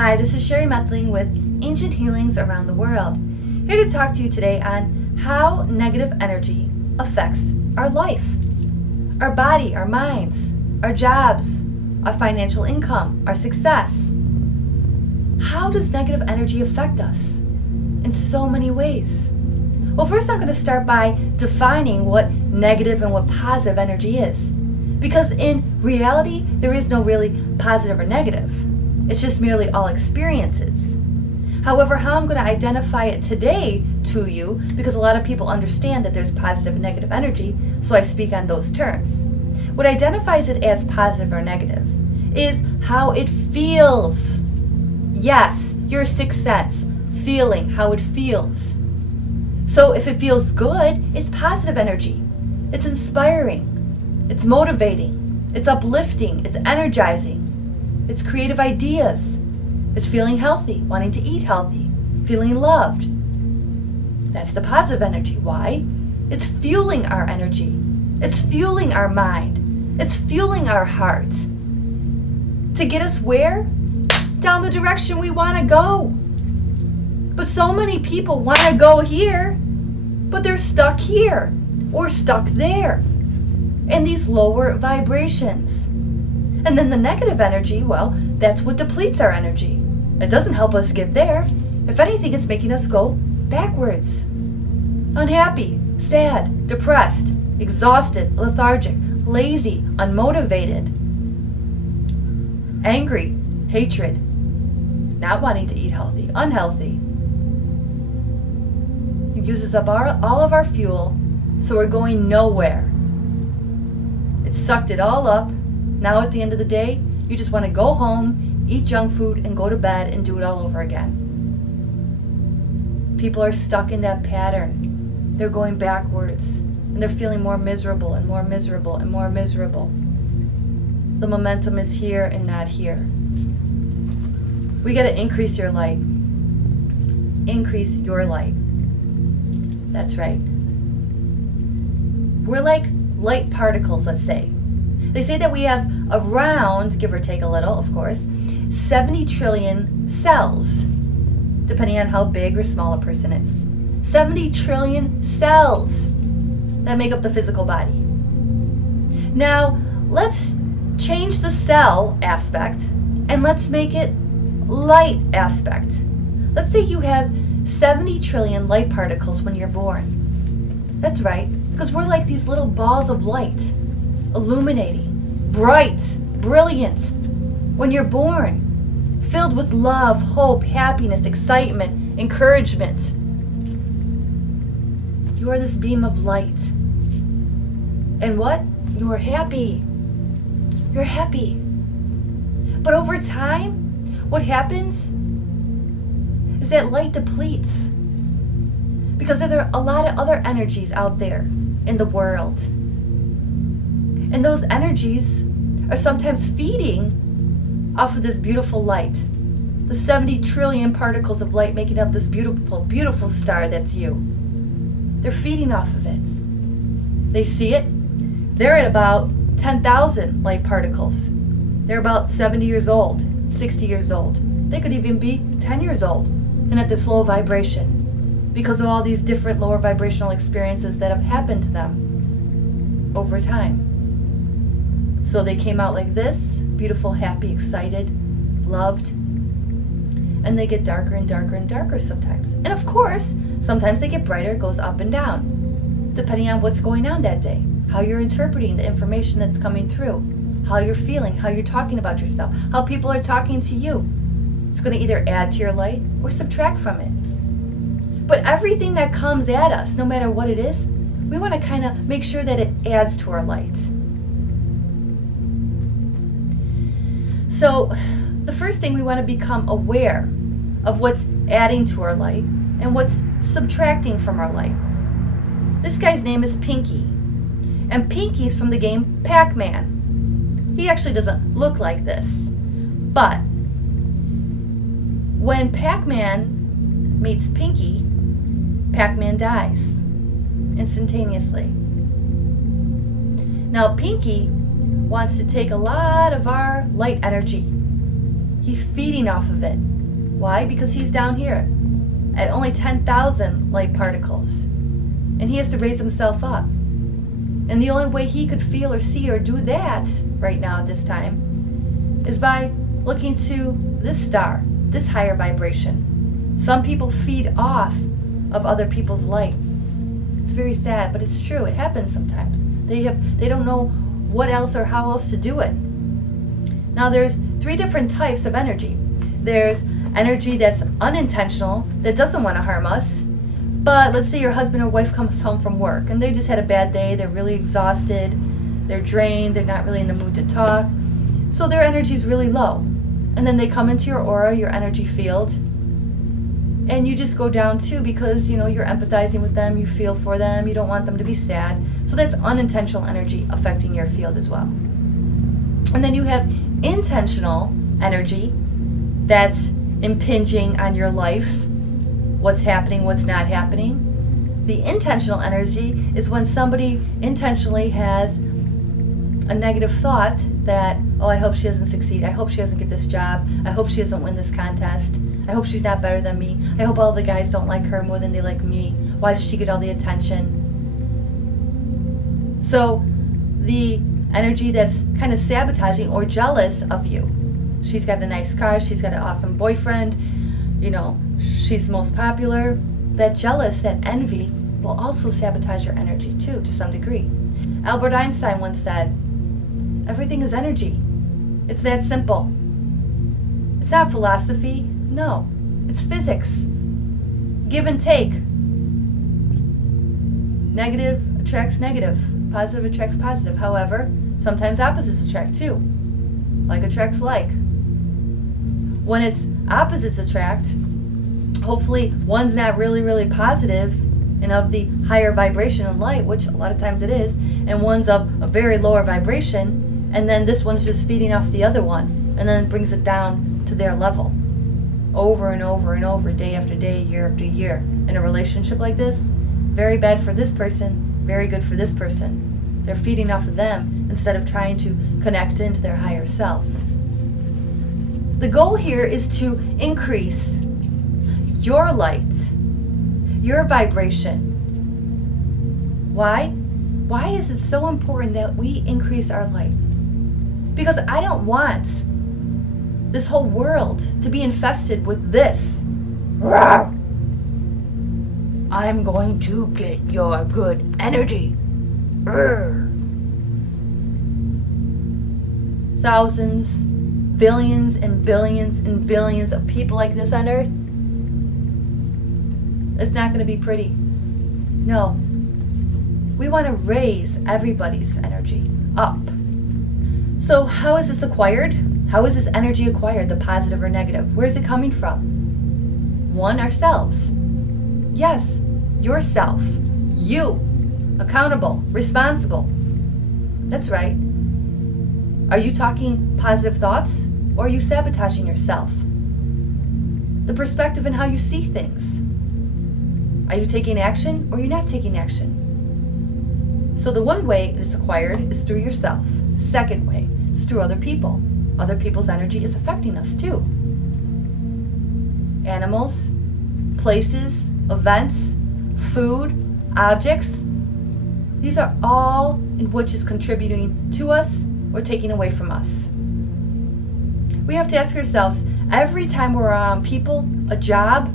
Hi, this is Sherry Methling with Ancient Healings Around the World, here to talk to you today on how negative energy affects our life, our body, our minds, our jobs, our financial income, our success. How does negative energy affect us? In so many ways. Well, first I'm going to start by defining what negative and what positive energy is. Because in reality, there is no really positive or negative. It's just merely all experiences. However, how I'm going to identify it today to you, because a lot of people understand that there's positive and negative energy, so I speak on those terms. What identifies it as positive or negative is how it feels. Yes, your sixth sense, feeling how it feels. So if it feels good, it's positive energy. It's inspiring. It's motivating. It's uplifting. It's energizing. It's creative ideas. It's feeling healthy, wanting to eat healthy, feeling loved. That's the positive energy. Why? It's fueling our energy. It's fueling our mind. It's fueling our heart. To get us where? Down the direction we want to go. But so many people want to go here, but they're stuck here or stuck there in these lower vibrations. And then the negative energy, well, that's what depletes our energy. It doesn't help us get there. If anything, it's making us go backwards. Unhappy, sad, depressed, exhausted, lethargic, lazy, unmotivated, angry, hatred, not wanting to eat healthy, unhealthy. It uses up all of our fuel, so we're going nowhere. It sucked it all up. Now at the end of the day, you just want to go home, eat junk food, and go to bed and do it all over again. People are stuck in that pattern. They're going backwards, and they're feeling more miserable and more miserable and more miserable. The momentum is here and not here. We got to increase your light. Increase your light. That's right. We're like light particles, let's say. They say that we have around, give or take a little, of course, 70 trillion cells, depending on how big or small a person is. 70 trillion cells that make up the physical body. Now, let's change the cell aspect and let's make it light aspect. Let's say you have 70 trillion light particles when you're born. That's right, because we're like these little balls of light, illuminating, bright, brilliant, when you're born, filled with love, hope, happiness, excitement, encouragement. You are this beam of light. And what? You are happy. You're happy. But over time, what happens is that light depletes, because there are a lot of other energies out there in the world. And those energies are sometimes feeding off of this beautiful light. The 70 trillion particles of light making up this beautiful, beautiful star that's you. They're feeding off of it. They see it. They're at about 10,000 light particles. They're about 70 years old, 60 years old. They could even be 10 years old and at this low vibration because of all these different lower vibrational experiences that have happened to them over time. So they came out like this, beautiful, happy, excited, loved, and they get darker and darker and darker sometimes. And of course, sometimes they get brighter, it goes up and down, depending on what's going on that day, how you're interpreting the information that's coming through, how you're feeling, how you're talking about yourself, how people are talking to you. It's going to either add to your light or subtract from it. But everything that comes at us, no matter what it is, we want to kind of make sure that it adds to our light. So the first thing, we want to become aware of what's adding to our light and what's subtracting from our light. This guy's name is Pinky. And Pinky's from the game Pac-Man. He actually doesn't look like this. But when Pac-Man meets Pinky, Pac-Man dies instantaneously. Now Pinky wants to take a lot of our light energy. He's feeding off of it. Why? Because he's down here at only 10,000 light particles. And he has to raise himself up. And the only way he could feel or see or do that right now at this time is by looking to this star, this higher vibration. Some people feed off of other people's light. It's very sad, but it's true. It happens sometimes. They don't know what else or how else to do it. Now there's 3 different types of energy. There's energy that's unintentional, that doesn't want to harm us. But let's say your husband or wife comes home from work and they just had a bad day, they're really exhausted, they're drained, they're not really in the mood to talk. So their energy is really low. And then they come into your aura, your energy field, and you just go down too because, you're empathizing with them, you feel for them, you don't want them to be sad. So that's unintentional energy affecting your field as well. And then you have intentional energy that's impinging on your life, what's happening, what's not happening. The intentional energy is when somebody intentionally has a negative thought that, oh, I hope she doesn't succeed, I hope she doesn't get this job, I hope she doesn't win this contest, I hope she's not better than me, I hope all the guys don't like her more than they like me, why does she get all the attention? So the energy that's kind of sabotaging or jealous of you. She's got a nice car, she's got an awesome boyfriend, she's most popular. That jealous, that envy will also sabotage your energy too, to some degree. Albert Einstein once said, everything is energy. It's that simple. It's not philosophy, no. It's physics. Give and take. Negative attracts negative. Positive attracts positive. However, sometimes opposites attract too. Like attracts like. When it's opposites attract, hopefully one's not really, really positive and of the higher vibration of light, which a lot of times it is, and one's of a very lower vibration, and then this one's just feeding off the other one, and then it brings it down to their level. Over and over and over, day after day, year after year. In a relationship like this, very bad for this person, very good for this person. They're feeding off of them instead of trying to connect into their higher self. The goal here is to increase your light, your vibration. Why? Why is it so important that we increase our light? Because I don't want this whole world to be infested with this. I'm going to get your good energy. Thousands, billions and billions and billions of people like this on Earth. It's not going to be pretty. No. We want to raise everybody's energy up. So how is this acquired? How is this energy acquired, the positive or negative? Where is it coming from? One, ourselves. Yes, yourself. You. Accountable. Responsible. That's right. Are you talking positive thoughts, or are you sabotaging yourself? The perspective and how you see things. Are you taking action, or are you not taking action? So the one way it is acquired is through yourself. Second way is through other people. Other people's energy is affecting us too. Animals, places, events, food, objects. These are all in which is contributing to us or taking away from us. We have to ask ourselves, every time we're around people, a job,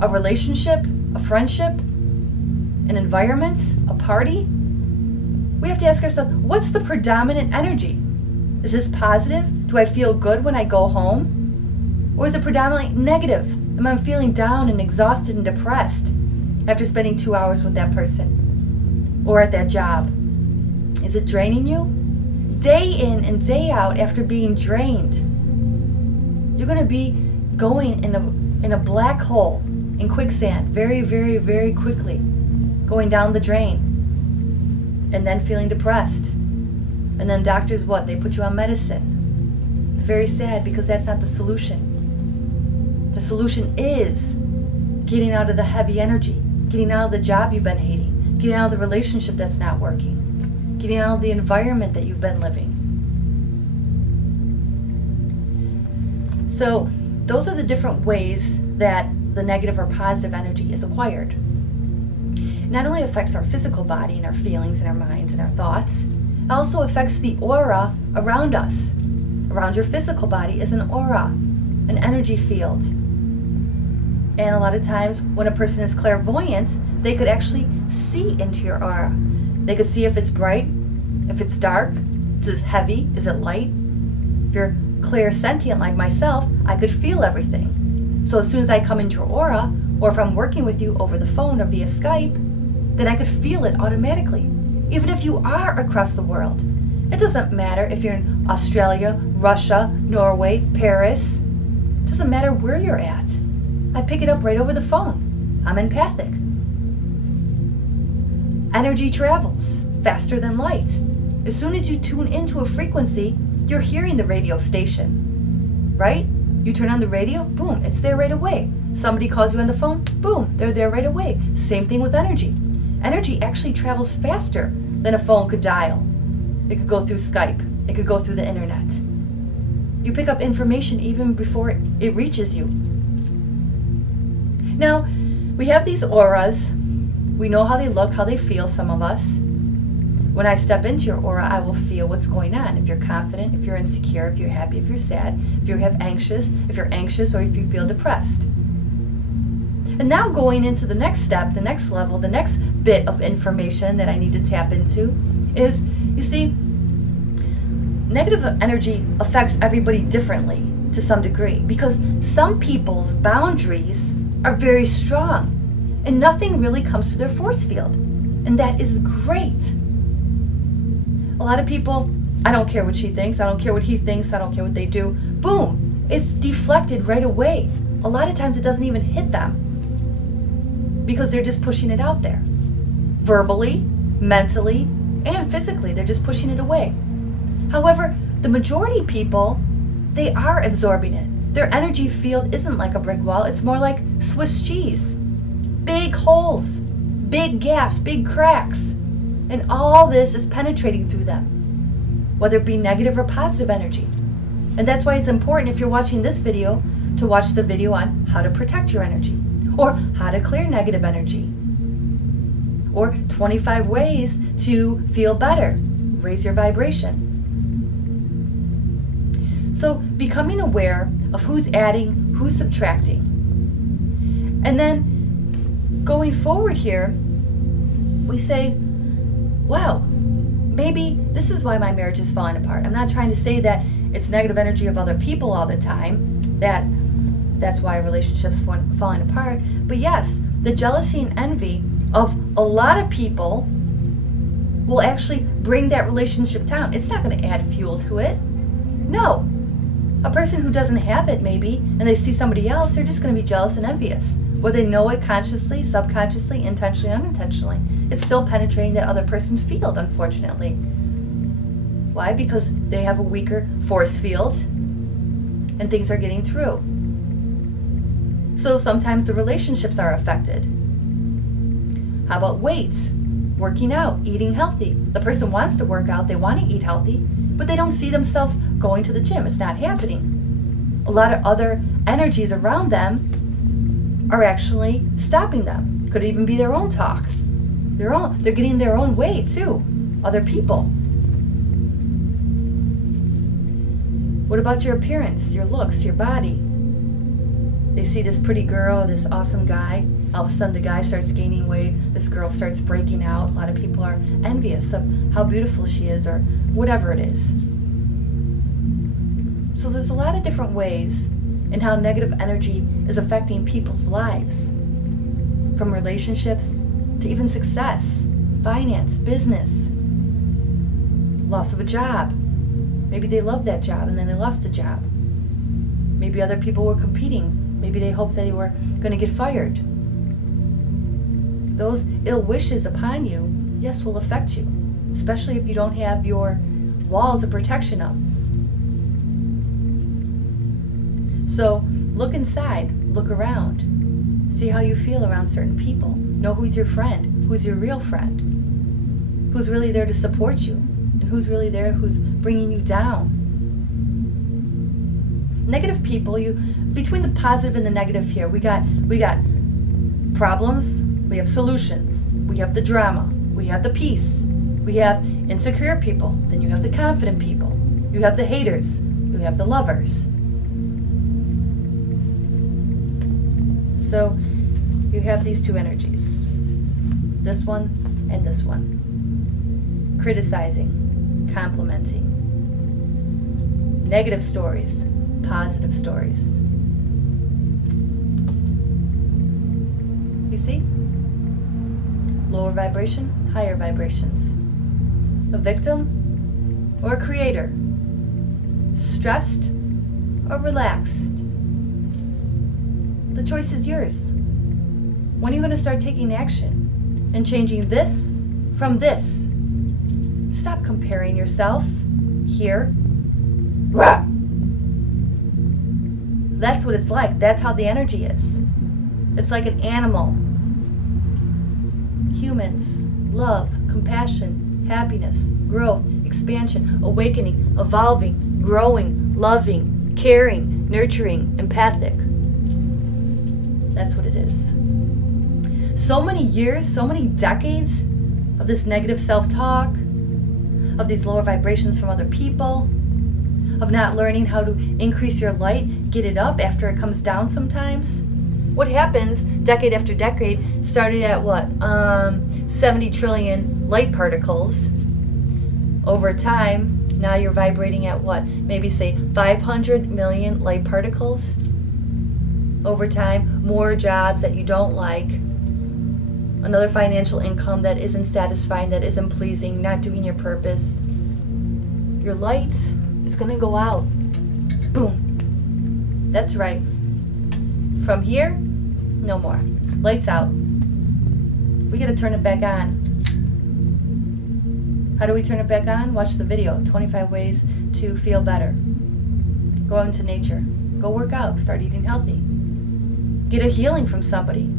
a relationship, a friendship, an environment, a party, we have to ask ourselves, what's the predominant energy? Is this positive? Do I feel good when I go home? Or is it predominantly negative? Am I feeling down and exhausted and depressed after spending 2 hours with that person or at that job? Is it draining you? Day in and day out, after being drained, you're going to be going in a black hole, in quicksand, very, very, very quickly, going down the drain, and then feeling depressed. And then doctors, what? They put you on medicine. It's very sad because that's not the solution. The solution is getting out of the heavy energy, getting out of the job you've been hating, getting out of the relationship that's not working, getting out of the environment that you've been living. So those are the different ways that the negative or positive energy is acquired. It not only affects our physical body and our feelings and our minds and our thoughts, it also affects the aura around us. Around your physical body is an aura, an energy field. And a lot of times when a person is clairvoyant, they could actually see into your aura. They could see if it's bright, if it's dark, if it's heavy, is it light? If you're clairsentient like myself, I could feel everything. So as soon as I come into your aura, or if I'm working with you over the phone or via Skype, then I could feel it automatically. Even if you are across the world. It doesn't matter if you're in Australia, Russia, Norway, Paris. It doesn't matter where you're at. I pick it up right over the phone. I'm empathic. Energy travels faster than light. As soon as you tune into a frequency, you're hearing the radio station, right? You turn on the radio, boom, it's there right away. Somebody calls you on the phone, boom, they're there right away. Same thing with energy. Energy actually travels faster than a phone could dial. It could go through Skype. It could go through the internet. You pick up information even before it reaches you. Now, we have these auras. We know how they look, how they feel, some of us. When I step into your aura, I will feel what's going on. If you're confident, if you're insecure, if you're happy, if you're sad, if you're anxious, or if you feel depressed. And now going into the next step, the next level, the next bit of information that I need to tap into is, you see, negative energy affects everybody differently to some degree because some people's boundaries are very strong and nothing really comes through their force field. And that is great. A lot of people, I don't care what she thinks, I don't care what he thinks, I don't care what they do. Boom, it's deflected right away. A lot of times it doesn't even hit them because they're just pushing it out there. Verbally, mentally, and physically, they're just pushing it away. However, the majority of people, they are absorbing it. Their energy field isn't like a brick wall, it's more like Swiss cheese. Big holes, big gaps, big cracks. And all this is penetrating through them, whether it be negative or positive energy. And that's why it's important, if you're watching this video, to watch the video on how to protect your energy, or how to clear negative energy, or 25 ways to feel better, raise your vibration. So becoming aware of who's adding, who's subtracting. And then going forward here, we say, wow, maybe this is why my marriage is falling apart. I'm not trying to say that it's negative energy of other people all the time, that's why relationships falling apart. But yes, the jealousy and envy of a lot of people will actually bring that relationship down. It's not going to add fuel to it. No. A person who doesn't have it maybe, and they see somebody else, they're just going to be jealous and envious. Whether they know it consciously, subconsciously, intentionally, unintentionally. It's still penetrating that other person's field, unfortunately. Why? Because they have a weaker force field and things are getting through. So sometimes the relationships are affected. How about weight? Working out, eating healthy. The person wants to work out, they want to eat healthy, but they don't see themselves going to the gym. It's not happening. A lot of other energies around them are actually stopping them. Could even be their own talk. They're getting their own way too. Other people. What about your appearance, your looks, your body? They see this pretty girl, this awesome guy. All of a sudden the guy starts gaining weight. This girl starts breaking out. A lot of people are envious of how beautiful she is or whatever it is. So there's a lot of different ways in how negative energy is affecting people's lives. From relationships to even success, finance, business, loss of a job. Maybe they loved that job and then they lost a job. Maybe other people were competing. Maybe they hoped they were going to get fired. Those ill wishes upon you, yes, will affect you, especially if you don't have your walls of protection up. So look inside, look around, see how you feel around certain people. Know who's your friend, who's your real friend, who's really there to support you, and who's really there who's bringing you down. Negative people, between the positive and the negative here, we got problems, we have solutions, we have the drama, we have the peace, we have insecure people, then you have the confident people, you have the haters, you have the lovers. So you have these two energies, this one and this one. Criticizing, complimenting. Negative stories, positive stories. You see? Lower vibration, higher vibrations. A victim or a creator. Stressed or relaxed. The choice is yours. When are you going to start taking action and changing this from this? Stop comparing yourself here. That's what it's like. That's how the energy is. It's like an animal. Humans, love, compassion, happiness, growth, expansion, awakening, evolving, growing, loving, caring, nurturing, empathic. That's what it is. So many years, so many decades of this negative self-talk, of these lower vibrations from other people, of not learning how to increase your light, get it up after it comes down sometimes. What happens decade after decade started at what? 70 trillion light particles. Over time, now you're vibrating at what? Maybe say 500 million light particles. Over time, more jobs that you don't like. Another financial income that isn't satisfying, that isn't pleasing, not doing your purpose. Your light is going to go out. Boom. That's right. From here, no more. Lights out. We got to turn it back on. How do we turn it back on? Watch the video, 25 ways to feel better. Go out into nature. Go work out. Start eating healthy. Get a healing from somebody.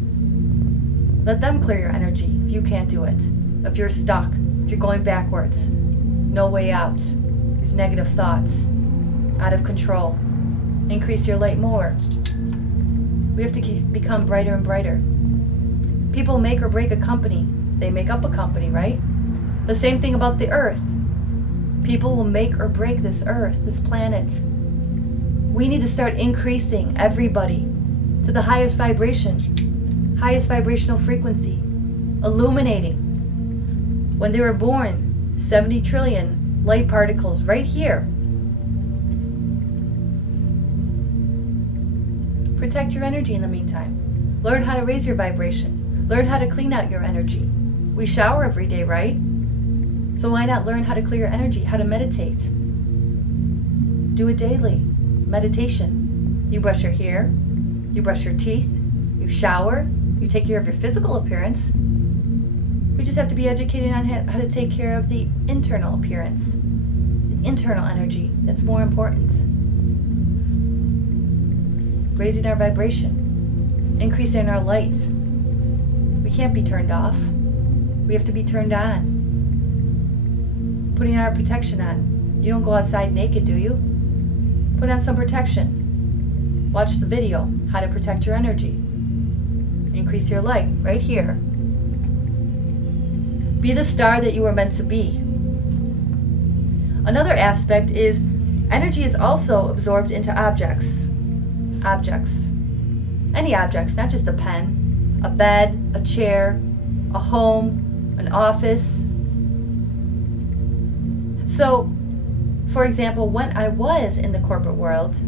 Let them clear your energy if you can't do it. If you're stuck, if you're going backwards, no way out. These negative thoughts, out of control. Increase your light more. We have to become brighter and brighter. People make or break a company. They make up a company, right? The same thing about the earth. People will make or break this earth, this planet. We need to start increasing everybody to the highest vibration, highest vibrational frequency, illuminating. When they were born, 70 trillion light particles right here. Protect your energy in the meantime. Learn how to raise your vibration. Learn how to clean out your energy. We shower every day, right? So why not learn how to clear your energy, how to meditate? Do it daily. Meditation. You brush your hair, you brush your teeth, you shower, you take care of your physical appearance. We just have to be educated on how to take care of the internal appearance, the internal energy. That's more important. Raising our vibration, increasing our light. We can't be turned off. We have to be turned on. Putting our protection on. You don't go outside naked, do you? Put on some protection. Watch the video, how to protect your energy. Increase your light, right here. Be the star that you were meant to be. Another aspect is energy is also absorbed into objects. Objects. Any objects, not just a pen, a bed, a chair, a home, an office. So, for example, when I was in the corporate world,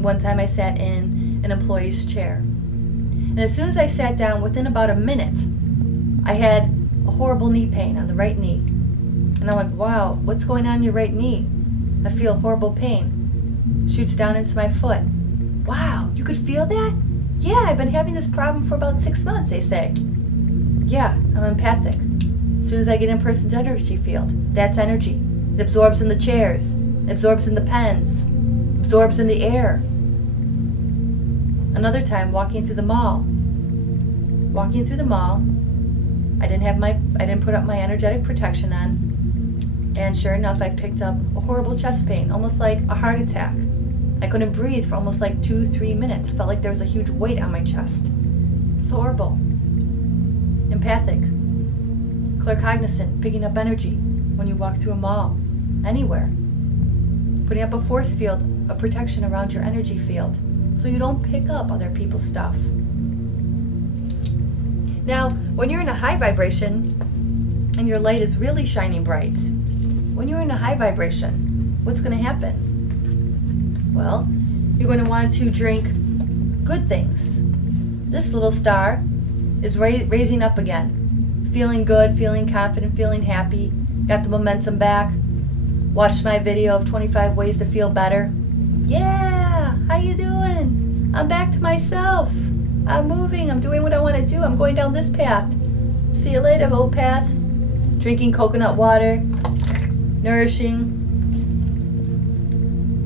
one time I sat in an employee's chair. And as soon as I sat down, within about a minute, I had a horrible knee pain on the right knee. And I'm like, wow, what's going on in your right knee? I feel horrible pain. Shoots down into my foot. Wow, you could feel that? Yeah, I've been having this problem for about 6 months, they say. Yeah, I'm empathic. As soon as I get in a person's energy field, that's energy. It absorbs in the chairs, it absorbs in the pens, absorbs in the air. Another time, walking through the mall. Walking through the mall, I didn't put up my energetic protection on, and sure enough, I picked up a horrible chest pain, almost like a heart attack. I couldn't breathe for almost like 2-3 minutes. Felt like there was a huge weight on my chest. So horrible. Empathic. Claircognizant, picking up energy when you walk through a mall, anywhere. Putting up a force field of protection around your energy field so you don't pick up other people's stuff. Now, when you're in a high vibration and your light is really shining bright, when you're in a high vibration, what's going to happen? Well, you're going to want to drink good things. This little star is raising up again. Feeling good, feeling confident, feeling happy. Got the momentum back. Watched my video of 25 ways to feel better. Yeah, how you doing? I'm back to myself. I'm moving. I'm doing what I want to do. I'm going down this path. See you later, old path. Drinking coconut water. Nourishing.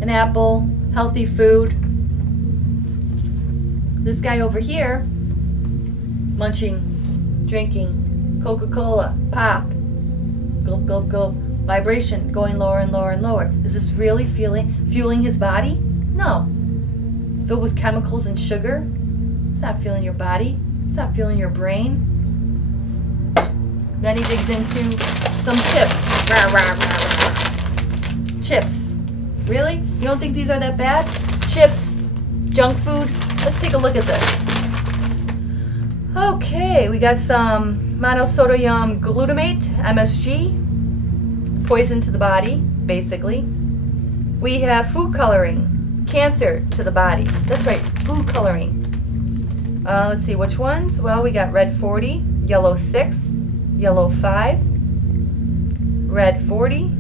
An apple. Healthy food. This guy over here, munching, drinking, Coca-Cola, pop, gulp, gulp, gulp, vibration going lower and lower and lower. Is this really fueling his body? No. Filled with chemicals and sugar? It's not fueling your body. It's not fueling your brain. Then he digs into some chips. Rah, rah, rah, rah. Chips. Really? You don't think these are that bad? Chips, junk food. Let's take a look at this. Okay, we got some monosodium glutamate, MSG, poison to the body, basically. We have food coloring, cancer to the body. That's right, food coloring. Let's see which ones. Well, we got red 40, yellow 6, yellow 5, red 40,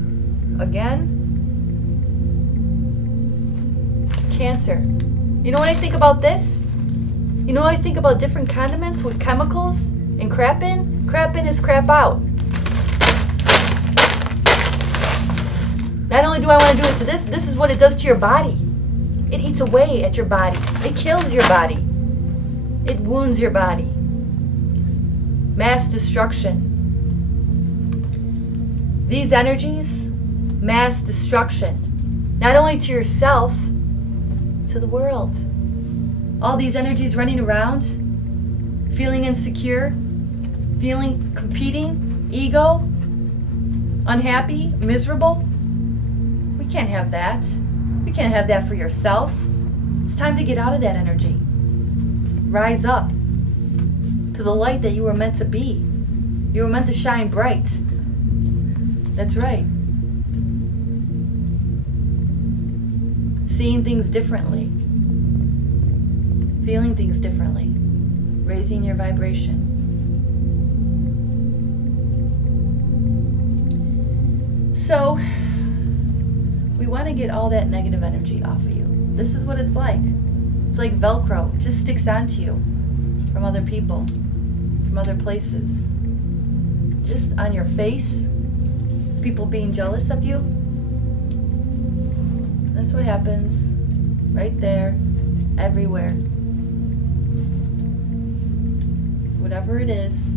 again. Cancer. You know what I think about this? You know what I think about different condiments with chemicals and crap in? Crap in is crap out. Not only do I want to do it to this is what it does to your body. It eats away at your body. It kills your body. It wounds your body. Mass destruction. These energies, mass destruction. Not only to yourself, to the world. All these energies running around, feeling insecure, feeling competing, ego, unhappy, miserable. We can't have that. We can't have that for yourself. It's time to get out of that energy. Rise up to the light that you were meant to be. You were meant to shine bright. That's right. Seeing things differently, feeling things differently, raising your vibration. So, we want to get all that negative energy off of you. This is what it's like. It's like Velcro. It just sticks onto you from other people, from other places. Just on your face, people being jealous of you. That's what happens right there, everywhere. Whatever it is.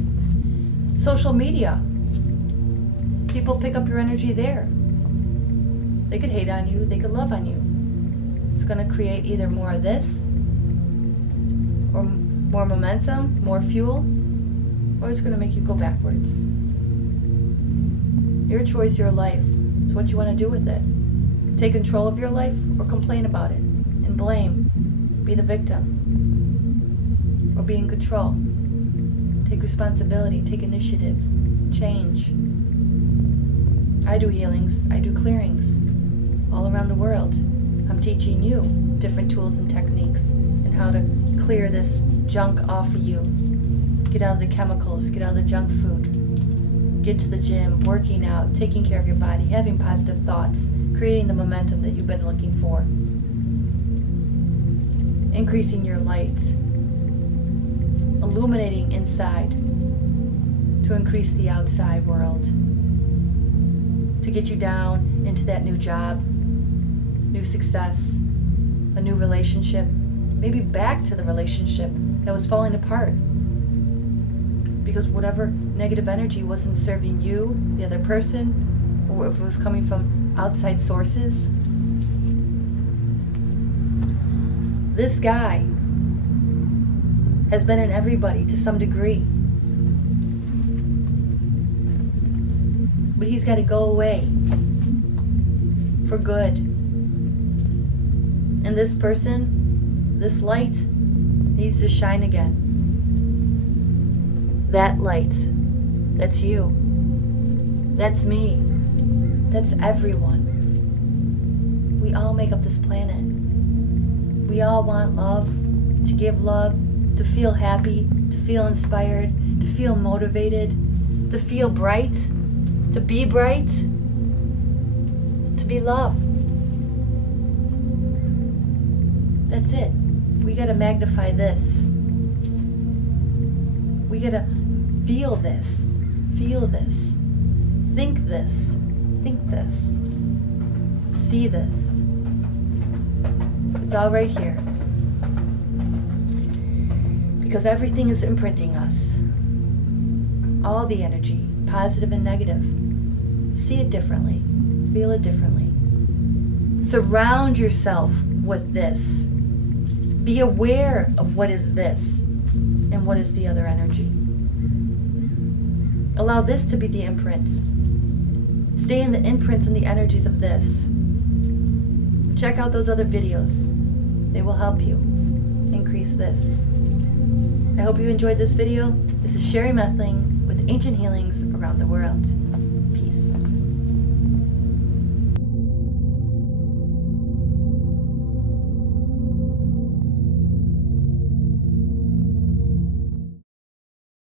Social media. People pick up your energy there. They could hate on you, they could love on you. It's going to create either more of this, or more momentum, more fuel, or it's going to make you go backwards. Your choice, your life. It's what you want to do with it. Take control of your life or complain about it and blame. Be the victim. Or be in control. Take responsibility. Take initiative. Change. I do healings. I do clearings all around the world. I'm teaching you different tools and techniques and how to clear this junk off of you. Get out of the chemicals. Get out of the junk food. Get to the gym, working out, taking care of your body, having positive thoughts, creating the momentum that you've been looking for. Increasing your light. Illuminating inside to increase the outside world. To get you down into that new job, new success, a new relationship, maybe back to the relationship that was falling apart. Because whatever negative energy wasn't serving you, the other person, or if it was coming from outside sources, This guy has been in everybody to some degree. But he's got to go away for good. And this person, this light, needs to shine again. That light, that's you. That's me. That's everyone. We all make up this planet. We all want love, to give love, to feel happy, to feel inspired, to feel motivated, to feel bright, to be bright, to be loved. That's it. We gotta magnify this. We gotta feel this, think this, see this. It's all right here. Because everything is imprinting us. All the energy, positive and negative. See it differently, feel it differently. Surround yourself with this. Be aware of what is this and what is the other energy. Allow this to be the imprints. Stay in the imprints and the energies of this. Check out those other videos. They will help you increase this. I hope you enjoyed this video. This is Sherry Methling with Ancient Healings Around the World.